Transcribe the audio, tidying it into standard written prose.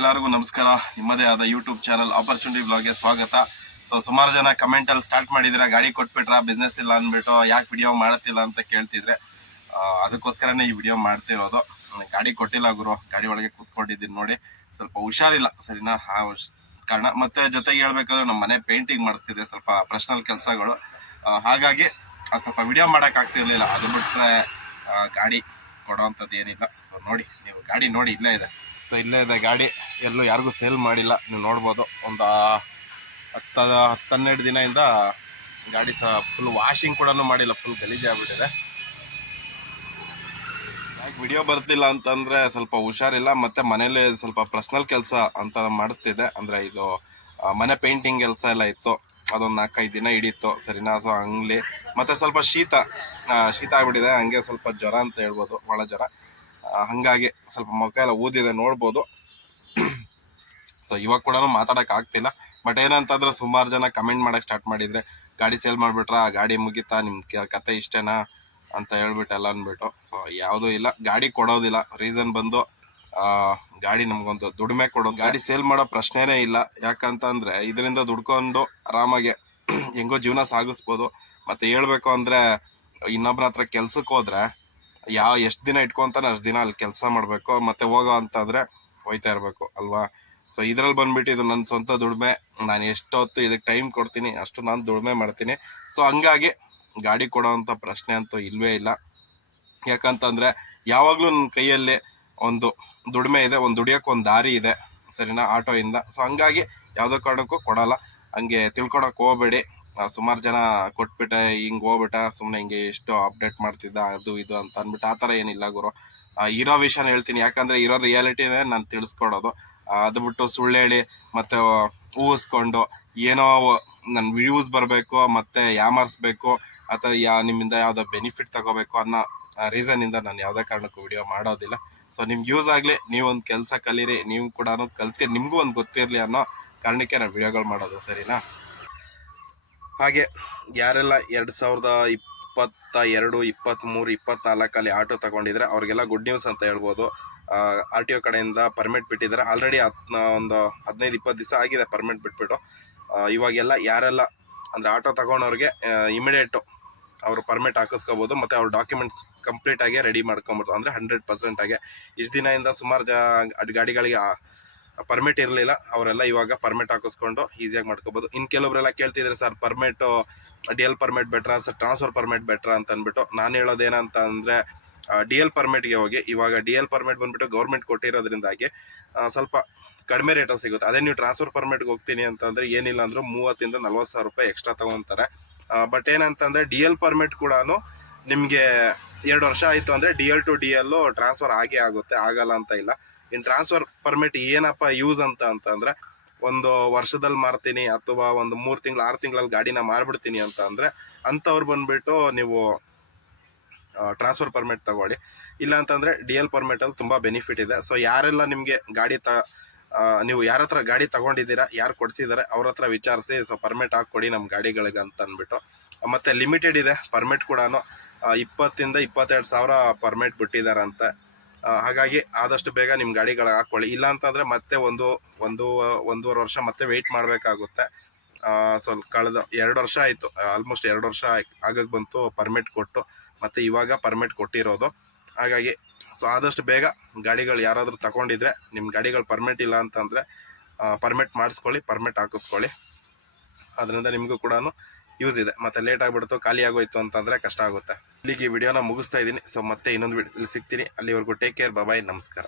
ಎಲ್ಲರಿಗೂ ನಮಸ್ಕಾರ. ನಿಮ್ಮದೇ ಆದ ಯೂಟ್ಯೂಬ್ ಚಾನಲ್ ಆಪರ್ಚುನಿಟಿ ಬ್ಲಾಗ್ಗೆ ಸ್ವಾಗತ. ಸೊ ಸುಮಾರು ಜನ ಕಮೆಂಟ್ ಅಲ್ಲಿ ಸ್ಟಾರ್ಟ್ ಮಾಡಿದ್ರೆ ಗಾಡಿ ಕೊಟ್ಬಿಟ್ರ ಬಿಸ್ನೆಸ್ ಇಲ್ಲ ಅಂದ್ಬಿಟ್ಟು ಯಾಕೆ ವಿಡಿಯೋ ಮಾಡ್ತಿಲ್ಲ ಅಂತ ಕೇಳ್ತಿದ್ರೆ ಅದಕ್ಕೋಸ್ಕರನೇ ಈ ವಿಡಿಯೋ ಮಾಡ್ತಿರೋದು. ಗಾಡಿ ಕೊಟ್ಟಿಲ್ಲ ಗುರು, ಗಾಡಿ ಒಳಗೆ ಕೂತ್ಕೊಂಡಿದ್ದೀನಿ ನೋಡಿ, ಸ್ವಲ್ಪ ಹುಷಾರಿಲ್ಲ ಸರಿನಾ, ಆ ಕಾರಣ. ಮತ್ತೆ ಜೊತೆಗೆ ಹೇಳ್ಬೇಕಂದ್ರೆ ನಮ್ಮ ಮನೆ ಪೇಂಟಿಂಗ್ ಮಾಡಿಸ್ತಿದೆ, ಸ್ವಲ್ಪ ಪರ್ಸನಲ್ ಕೆಲಸಗಳು, ಹಾಗಾಗಿ ಸ್ವಲ್ಪ ವಿಡಿಯೋ ಮಾಡಕ್ ಆಗ್ತಿರ್ಲಿಲ್ಲ. ಅದು ಬಿಟ್ರೆ ಗಾಡಿ ಕೊಡೋವಂಥದ್ದು ಏನಿಲ್ಲ. ಸೊ ನೋಡಿ, ನೀವು ಗಾಡಿ ನೋಡಿ, ಇಲ್ಲೇ ಇದೆ. ಸೊ ಇಲ್ಲೇ ಇದೆ ಗಾಡಿ, ಎಲ್ಲೂ ಯಾರಿಗೂ ಸೇಲ್ ಮಾಡಿಲ್ಲ. ನೀವು ನೋಡ್ಬೋದು, ಒಂದು 10-12 ದಿನದಿಂದ ಗಾಡಿ ಫುಲ್ ವಾಷಿಂಗ್ ಕೂಡ ಮಾಡಿಲ್ಲ, ಫುಲ್ ಗಲೀಜೆ ಆಗ್ಬಿಟ್ಟಿದೆ. ವಿಡಿಯೋ ಬರ್ತಿಲ್ಲ ಅಂತಂದ್ರೆ ಸ್ವಲ್ಪ ಹುಷಾರಿಲ್ಲ, ಮತ್ತೆ ಮನೇಲಿ ಸ್ವಲ್ಪ ಪರ್ಸನಲ್ ಕೆಲಸ ಅಂತ ಮಾಡಿಸ್ತಿದ್ದೆ. ಅಂದ್ರೆ ಇದು ಮನೆ ಪೇಂಟಿಂಗ್ ಕೆಲಸ ಎಲ್ಲ ಇತ್ತು, ಅದೊಂದು 4-5 ದಿನ ಹಿಡೀತು ಸರಿನಾ. ಸೊ ಹಂಗ್ಲಿ ಮತ್ತೆ ಸ್ವಲ್ಪ ಶೀತ ಆಗ್ಬಿಟ್ಟಿದೆ, ಹಂಗೆ ಸ್ವಲ್ಪ ಜ್ವರ ಅಂತ ಹೇಳ್ಬೋದು, ಒಳ ಜ್ವರ. ಹಂಗಾಗಿ ಸ್ವಲ್ಪ ಮುಖ ಎಲ್ಲ ಊದಿದೆ, ನೋಡ್ಬೋದು. ಸೊ ಇವಾಗ ಕೂಡ ಮಾತಾಡಕ್ ಆಗ್ತಿಲ್ಲ. ಬಟ್ ಏನಂತಂದ್ರೆ ಸುಮಾರು ಜನ ಕಮೆಂಟ್ ಮಾಡಕ್ ಸ್ಟಾರ್ಟ್ ಮಾಡಿದ್ರೆ, ಗಾಡಿ ಸೇಲ್ ಮಾಡ್ಬಿಟ್ರ, ಗಾಡಿ ಮುಗಿತಾ, ನಿಮ್ ಕತೆ ಇಷ್ಟೇನಾ ಅಂತ ಹೇಳ್ಬಿಟ್ಟು ಎಲ್ಲ ಅಂದ್ಬಿಟ್ಟು. ಸೊ ಯಾವುದೂ ಇಲ್ಲ, ಗಾಡಿ ಕೊಡೋದಿಲ್ಲ. ರೀಸನ್ ಬಂದು ಗಾಡಿ ನಮ್ಗೊಂದು ದುಡಿಮೆ ಕೊಡೋದು, ಗಾಡಿ ಸೇಲ್ ಮಾಡೋ ಪ್ರಶ್ನೆನೇ ಇಲ್ಲ. ಯಾಕಂತಂದ್ರೆ ಇದರಿಂದ ದುಡ್ಕೊಂಡು ಆರಾಮಾಗಿ ಹೆಂಗೋ ಜೀವನ ಸಾಗಿಸ್ಬೋದು. ಮತ್ತೆ ಹೇಳ್ಬೇಕು ಅಂದ್ರೆ ಇನ್ನೊಬ್ಬನ ಹತ್ರ ಕೆಲ್ಸಕ್ಕೆ ಹೋದ್ರೆ ಎಷ್ಟು ದಿನ ಇಟ್ಕೊಂತಾನೆ ಅಷ್ಟು ದಿನ ಅಲ್ಲಿ ಕೆಲಸ ಮಾಡ್ಬೇಕು, ಮತ್ತೆ ಹೋಗೋ ಅಂತಂದ್ರೆ ಹೋಯ್ತಾ ಇರ್ಬೇಕು ಅಲ್ವಾ. ಸೊ ಇದ್ರಲ್ಲಿ ಬಂದ್ಬಿಟ್ಟು ಇದು ನನ್ನ ಸ್ವಂತ ದುಡಿಮೆ, ನಾನು ಎಷ್ಟೊತ್ತು ಇದಕ್ಕೆ ಟೈಮ್ ಕೊಡ್ತೀನಿ ಅಷ್ಟು ನಾನು ದುಡಿಮೆ ಮಾಡ್ತೀನಿ. ಸೊ ಹಂಗಾಗಿ ಗಾಡಿ ಕೊಡೋವಂಥ ಪ್ರಶ್ನೆ ಅಂತೂ ಇಲ್ವೇ ಇಲ್ಲ. ಯಾಕಂತಂದ್ರೆ ಯಾವಾಗ್ಲೂ ನನ್ನ ಕೈಯಲ್ಲಿ ಒಂದು ದುಡಿಮೆ ಇದೆ, ಒಂದು ದುಡಿಯೋಕೆ ಒಂದು ದಾರಿ ಇದೆ ಸರಿನಾ, ಆಟೋಯಿಂದ. ಸೊ ಹಂಗಾಗಿ ಯಾವುದೋ ಕಾರಣಕ್ಕೂ ಕೊಡಲ್ಲ, ಹಂಗೆ ತಿಳ್ಕೊಳಕ್ ಹೋಗ್ಬೇಡಿ. ಸುಮಾರು ಜನ ಕೊಟ್ಬಿಟ್ಟೆ, ಹಿಂಗೆ ಹೋಗ್ಬಿಟ್ಟ, ಸುಮ್ಮನೆ ಹಿಂಗೆ ಎಷ್ಟು ಅಪ್ಡೇಟ್ ಮಾಡ್ತಿದ್ದ ಅದು ಇದು ಅಂತ ಅಂದ್ಬಿಟ್ಟು. ಆ ಥರ ಏನಿಲ್ಲ ಗುರು, ಇರೋ ವಿಷಯನ ಹೇಳ್ತೀನಿ. ಯಾಕಂದ್ರೆ ಇರೋ ರಿಯಾಲಿಟಿನೇ ನಾನು ತಿಳಿಸ್ಕೊಡೋದು. ಅದು ಬಿಟ್ಟು ಸುಳ್ಳು ಹೇಳಿ ಮತ್ತೆ ಊಹಿಸ್ಕೊಂಡು ಏನೋ ನನ್ನ ವ್ಯೂಸ್ ಬರಬೇಕು ಮತ್ತೆ ಯಾಮಾರಿಸ್ಬೇಕು ಅಥವಾ ನಿಮ್ಮಿಂದ ಯಾವುದೋ ಬೆನಿಫಿಟ್ ತಗೋಬೇಕು ಅನ್ನೋ ರೀಸನ್ನಿಂದ ನಾನು ಯಾವುದೇ ಕಾರಣಕ್ಕೂ ವಿಡಿಯೋ ಮಾಡೋದಿಲ್ಲ. ಸೊ ನಿಮ್ಗೆ ಯೂಸ್ ಆಗಲಿ, ನೀವೊಂದು ಕೆಲಸ ಕಲೀರಿ, ನೀವು ಕೂಡ ಕಲ್ತೀರಿ, ನಿಮಗೂ ಒಂದು ಗೊತ್ತಿರಲಿ ಅನ್ನೋ ಕಾರಣಕ್ಕೆ ನಾನು ವಿಡಿಯೋಗಳು ಮಾಡೋದು ಸರಿನಾ. ಹಾಗೆ ಯಾರೆಲ್ಲ 2022, 23, 24 ಆಟೋ ತಗೊಂಡಿದ್ರೆ ಅವ್ರಿಗೆಲ್ಲ ಗುಡ್ ನ್ಯೂಸ್ ಅಂತ ಹೇಳ್ಬೋದು. RTO ಕಡೆಯಿಂದ ಪರ್ಮಿಟ್ ಬಿಟ್ಟಿದ್ದಾರೆ ಆಲ್ರೆಡಿ. ಒಂದು 15-20 ದಿವಸ ಆಗಿದೆ ಪರ್ಮಿಟ್ ಬಿಟ್ಬಿಟ್ಟು. ಇವಾಗೆಲ್ಲ ಯಾರೆಲ್ಲ ಅಂದರೆ ಆಟೋ ತಗೊಂಡವ್ರಿಗೆ ಇಮಿಡಿಯೇಟು ಅವರು ಪರ್ಮಿಟ್ ಹಾಕಿಸ್ಕೋಬೋದು, ಮತ್ತು ಅವ್ರ ಡಾಕ್ಯುಮೆಂಟ್ಸ್ ಕಂಪ್ಲೀಟಾಗಿ ರೆಡಿ ಮಾಡ್ಕೊಬೋದು, ಅಂದರೆ 100% ಆಗಿ. ಇಷ್ಟು ದಿನದಿಂದ ಸುಮಾರು ಗಾಡಿಗಳಿಗೆ ಪರ್ಮಿಟ್ ಇರಲಿಲ್ಲ, ಅವರೆಲ್ಲ ಇವಾಗ ಪರ್ಮಿಟ್ ಹಾಕಿಸ್ಕೊಂಡು ಈಸಿಯಾಗಿ ಮಾಡ್ಕೋಬೋದು. ಇನ್ನು ಕೆಲವರೆಲ್ಲ ಕೇಳ್ತಿದ್ರೆ, ಸರ್ ಪರ್ಮಿಟು DL ಪರ್ಮಿಟ್ ಬೆಟ್ರಾ, ಸರ್ ಟ್ರಾನ್ಸ್ಫರ್ ಪರ್ಮಿಟ್ ಬೆಟ್ರಾ ಅಂತ ಅಂದ್ಬಿಟ್ಟು. ನಾನು ಹೇಳೋದೇನಂತ ಅಂದರೆ DL ಪರ್ಮಿಟ್ಗೆ ಹೋಗಿ. ಇವಾಗ DL ಪರ್ಮಿಟ್ ಬಂದ್ಬಿಟ್ಟು ಗೌರ್ಮೆಂಟ್ ಕೊಟ್ಟಿರೋದ್ರಿಂದಾಗಿ ಸ್ವಲ್ಪ ಕಡಿಮೆ ರೇಟಲ್ಲಿ ಸಿಗುತ್ತೆ. ಅದೇ ನೀವು ಟ್ರಾನ್ಸ್ಫರ್ ಪರ್ಮಿಟ್ಗೆ ಹೋಗ್ತೀನಿ ಅಂತಂದರೆ ಏನಿಲ್ಲ ಅಂದರೂ 30,000-40,000 ರೂಪಾಯಿ ಎಕ್ಸ್ಟ್ರಾ ತೊಗೊತಾರೆ. ಬಟ್ ಏನಂತಂದರೆ DL ಪರ್ಮಿಟ್ ಕೂಡ ನಿಮಗೆ 2 ವರ್ಷ ಆಯಿತು ಅಂದರೆ DL to DL ಟ್ರಾನ್ಸ್ಫರ್ ಆಗುತ್ತೆ, ಆಗಲ್ಲ ಅಂತ ಇಲ್ಲ. ಇನ್ನು ಟ್ರಾನ್ಸ್ಫರ್ ಪರ್ಮಿಟ್ ಏನಪ್ಪ ಯೂಸ್ ಅಂತಂದರೆ, ಒಂದು ವರ್ಷದಲ್ಲಿ ಮಾರ್ತೀನಿ ಅಥವಾ ಒಂದು 3 ತಿಂಗಳು 6 ತಿಂಗಳಲ್ಲಿ ಗಾಡಿನ ಮಾರ್ಬಿಡ್ತೀನಿ ಅಂತ ಅಂದರೆ ಅಂಥವ್ರು ಬಂದುಬಿಟ್ಟು ನೀವು ಟ್ರಾನ್ಸ್ಫರ್ ಪರ್ಮಿಟ್ ತಗೊಳ್ಳಿ. ಇಲ್ಲ ಅಂತಂದರೆ DL ಪರ್ಮಿಟಲ್ಲಿ ತುಂಬ ಬೆನಿಫಿಟ್ ಇದೆ. ಸೊ ಯಾರೆಲ್ಲ ನಿಮಗೆ ನೀವು ಯಾರ ಹತ್ರ ಗಾಡಿ ತಗೊಂಡಿದ್ದೀರಾ, ಯಾರು ಕೊಡ್ಸಿದ್ದಾರೆ ಅವ್ರ ಹತ್ರ ವಿಚಾರಿಸಿ, ಸೊ ಪರ್ಮಿಟ್ ಹಾಕ್ಕೊಡಿ ನಮ್ಮ ಗಾಡಿಗಳಿಗೆ ಅಂತ ಅಂದ್ಬಿಟ್ಟು. ಮತ್ತು ಲಿಮಿಟೆಡ್ ಇದೆ ಪರ್ಮಿಟ್ ಕೂಡ, 20,000-22,000 ಸಾವಿರ ಪರ್ಮಿಟ್ ಬಿಟ್ಟಿದ್ದಾರಂತೆ. ಹಾಗಾಗಿ ಆದಷ್ಟು ಬೇಗ ನಿಮ್ಮ ಗಾಡಿಗಳಿಗೆ ಹಾಕ್ಕೊಳ್ಳಿ. ಇಲ್ಲ ಅಂತಂದರೆ ಮತ್ತೆ ಒಂದೂವರೆ ವರ್ಷ ಮತ್ತೆ ವೆಯ್ಟ್ ಮಾಡಬೇಕಾಗುತ್ತೆ. ಸ್ವಲ್ಪ ಕಳೆದ 2 ವರ್ಷ ಆಯಿತು, ಆಲ್ಮೋಸ್ಟ್ 2 ವರ್ಷ ಆಗಕ್ಕೆ ಬಂತು ಪರ್ಮಿಟ್ ಕೊಟ್ಟು, ಮತ್ತು ಇವಾಗ ಪರ್ಮಿಟ್ ಕೊಟ್ಟಿರೋದು. ಹಾಗಾಗಿ ಸೊ ಆದಷ್ಟು ಬೇಗ ಗಾಡಿಗಳು ಯಾರಾದರೂ ತಗೊಂಡಿದ್ರೆ, ನಿಮ್ಮ ಗಾಡಿಗಳು ಪರ್ಮಿಟ್ ಇಲ್ಲ ಅಂತಂದರೆ ಪರ್ಮಿಟ್ ಮಾಡಿಸ್ಕೊಳ್ಳಿ, ಪರ್ಮಿಟ್ ಹಾಕಿಸ್ಕೊಳ್ಳಿ. ಅದರಿಂದ ನಿಮಗೂ ಕೂಡ ಯೂಸ್ ಇದೆ. ಮತ್ತು ಲೇಟ್ ಆಗಿಬಿಡ್ತು, ಖಾಲಿ ಆಗೋಯ್ತು ಅಂತಂದರೆ ಕಷ್ಟ ಆಗುತ್ತೆ. ಇಲ್ಲಿಗೆ ಈ ವಿಡಿಯೋನ ಮುಗಿಸ್ತಾ ಇದ್ದೀನಿ. ಸೊ ಮತ್ತೆ ಇನ್ನೊಂದು ವಿಡಿಯೋದಲ್ಲಿ ಸಿಗ್ತೀನಿ. ಅಲ್ಲಿವರೆಗೂ ಟೇಕ್ ಕೇರ್, ಬಾಯ್, ನಮಸ್ಕಾರ.